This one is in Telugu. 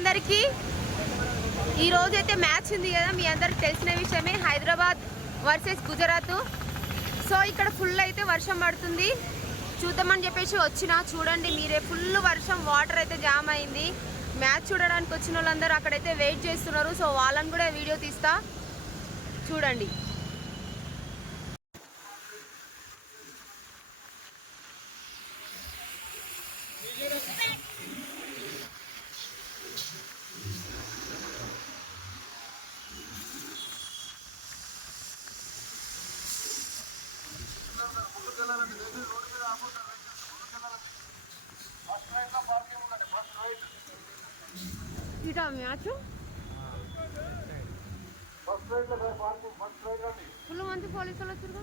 అందరికీ. ఈ రోజు అయితే మ్యాచ్ ఉంది కదా, మీ అందరికి తెలిసిన విషయమే, హైదరాబాద్ వర్సెస్ గుజరాత్. సో ఇక్కడ ఫుల్ అయితే వర్షం పడుతుంది, చూద్దామని చెప్పేసి వచ్చిన. చూడండి మీరే, ఫుల్ వర్షం, వాటర్ అయితే జామ్ అయింది. మ్యాచ్ చూడడానికి వచ్చిన వాళ్ళందరూ అక్కడైతే వెయిట్ చేస్తున్నారు. సో వాళ్ళని కూడా వీడియో తీస్తా, చూడండి. ఇటా మ్యాచ్ ఫుల్ మంది పోలీసులు వచ్చారు.